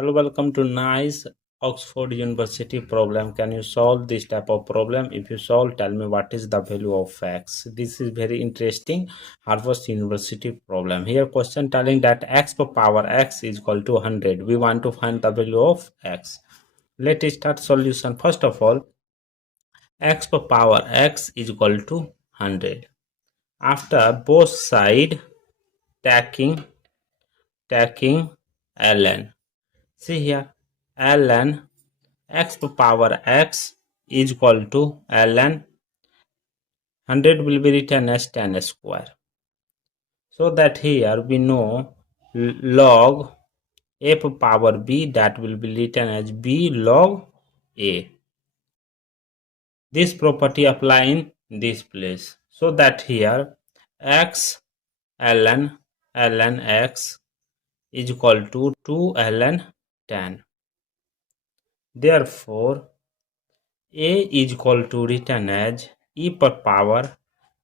Hello, welcome to nice Oxford University problem. Can you solve this type of problem? If you solve, tell me what is the value of x. This is very interesting Harvard University problem. Here question telling that x per power x is equal to 100. We want to find the value of x. Let's start solution. First of all, x per power x is equal to 100. After both side taking ln. See here, ln x to power x is equal to ln 100 will be written as 10 square. So that here we know log a to power b, that will be written as b log a. This property apply in this place. So that here x ln x is equal to 2 ln 10. Therefore, a is equal to written as e per power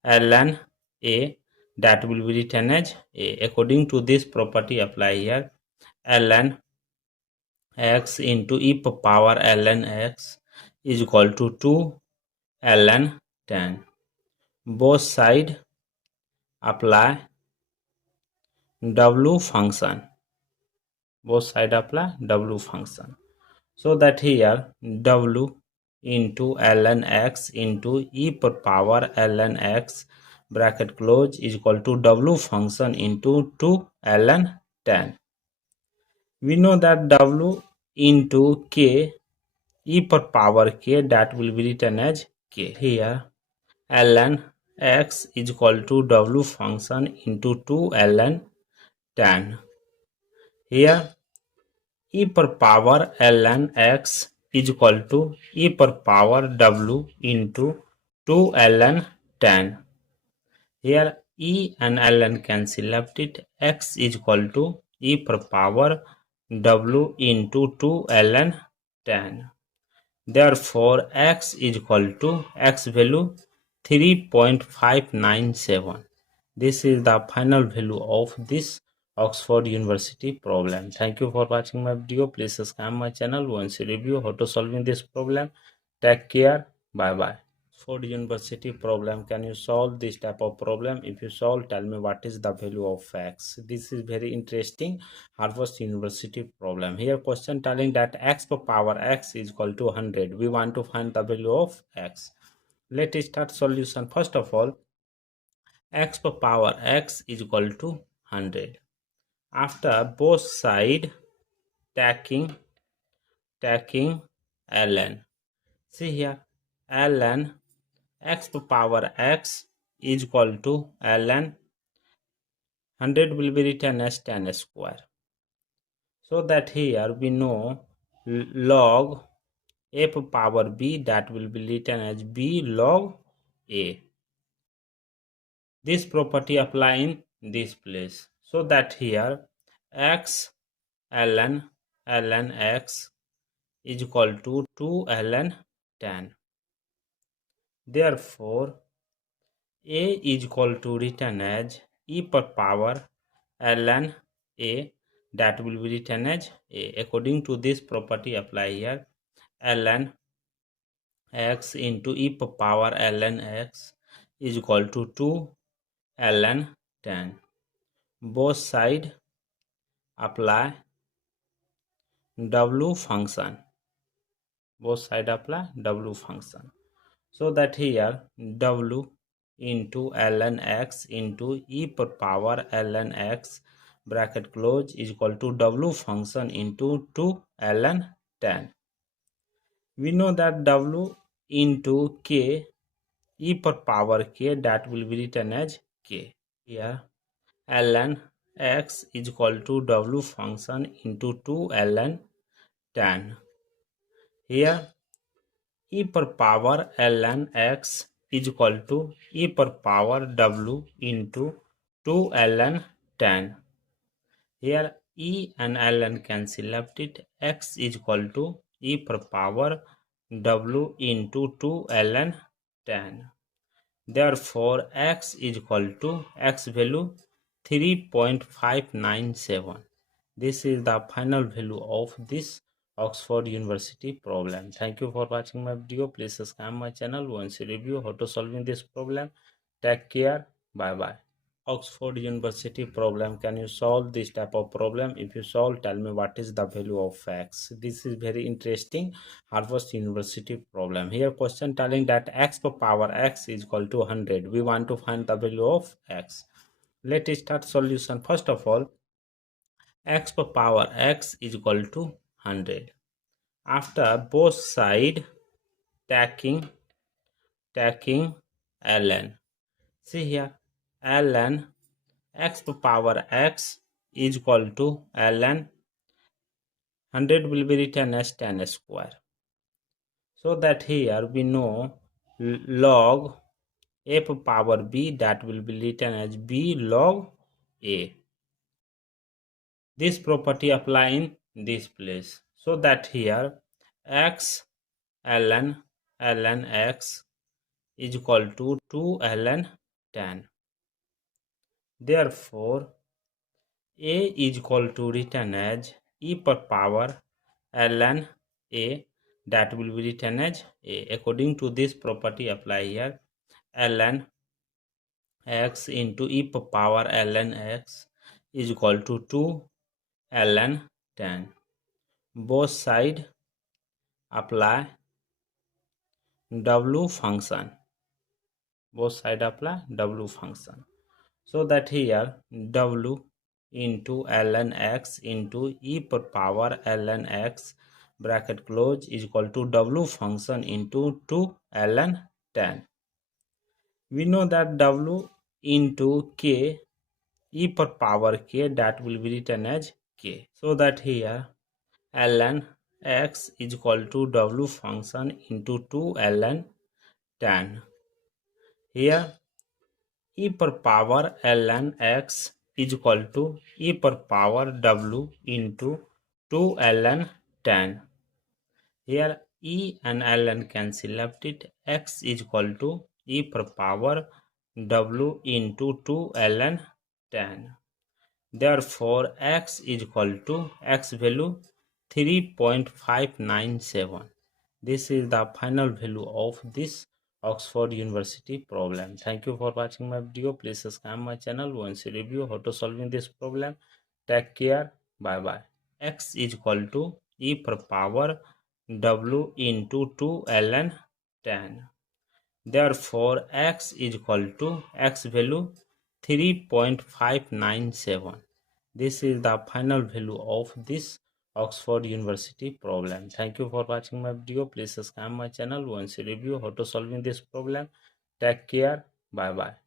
ln a, that will be written as a. According to this property apply here, ln x into e per power ln x is equal to 2 ln 10. Both side apply w function. Both side apply w function. So that here w into ln x into e per power ln x bracket close is equal to w function into 2 ln 10. We know that w into k e per power k, that will be written as k. Here ln x is equal to w function into 2 ln 10. Here e per power ln x is equal to e per power w into 2 ln 10. Here e and ln cancel, left it, x is equal to e per power w into 2 ln 10. Therefore x is equal to x value 3.597. This is the final value of this Oxford University problem. Thank you for watching my video. Please subscribe my channel once you review how to solving this problem. Take care. Bye bye. Oxford University problem. Can you solve this type of problem? If you solve, tell me what is the value of x. This is very interesting Harvard University problem. Here question telling that x per power x is equal to 100. We want to find the value of x. Let's start solution. First of all, x per power x is equal to 100. After both side taking ln. See here, ln x per power x is equal to ln 100 will be written as 10 square. So that here we know log a per power b, that will be written as b log a. This property apply in this place. So that here x ln x is equal to 2 ln 10. Therefore a is equal to written as e per power ln a, that will be written as a. According to this property apply here, ln x into e per power ln x is equal to 2 ln 10. Both side apply w function. Both side apply w function. So that here w into ln x into e per power ln x bracket close is equal to w function into 2 ln 10. We know that w into k e per power k, that will be written as k. Here ln x is equal to w function into 2 ln 10. Here e per power ln x is equal to e per power w into 2 ln 10. Here e and ln cancel, left it, x is equal to e per power w into 2 ln 10. Therefore x is equal to x value 3.597. This is the final value of this Oxford University problem. Thank you for watching my video. Please subscribe my channel once you review how to solving this problem. Take care. Bye bye. Oxford University problem. Can you solve this type of problem? If you solve, tell me what is the value of x. This is very interesting Harvard University problem. Here question telling that x to power x is equal to 100. We want to find the value of x. Let us start solution. First of all, x to power x is equal to 100. After both side taking ln. See here, ln x to power x is equal to ln 100 will be written as 10 square. So that here we know log a to power b, that will be written as b log a. This property apply in this place. So that here x ln x is equal to 2 ln 10. Therefore, a is equal to written as e per power ln a, that will be written as a. According to this property apply here, ln x into e per power ln x is equal to 2 ln 10. Both side apply w function. Both side apply w function. So that here w into ln x into e per power ln x bracket close is equal to w function into 2 ln 10. We know that w into k e per power k, that will be written as k. So that here ln x is equal to w function into 2 ln 10. Here e per power ln x is equal to e per power w into 2 ln 10. Here e and ln cancel left it. X is equal to e per power w into 2 ln 10. Therefore, x is equal to x value 3.597. This is the final value of this Oxford University problem. Thank you for watching my video. Please subscribe my channel once you review how to solving this problem. Take care. Bye bye. X is equal to e per power w into 2 ln 10. Therefore, x is equal to x value 3.597. This is the final value of this Oxford University problem. Thank you for watching my video. Please subscribe my channel once you review how to solving this problem. Take care. Bye bye.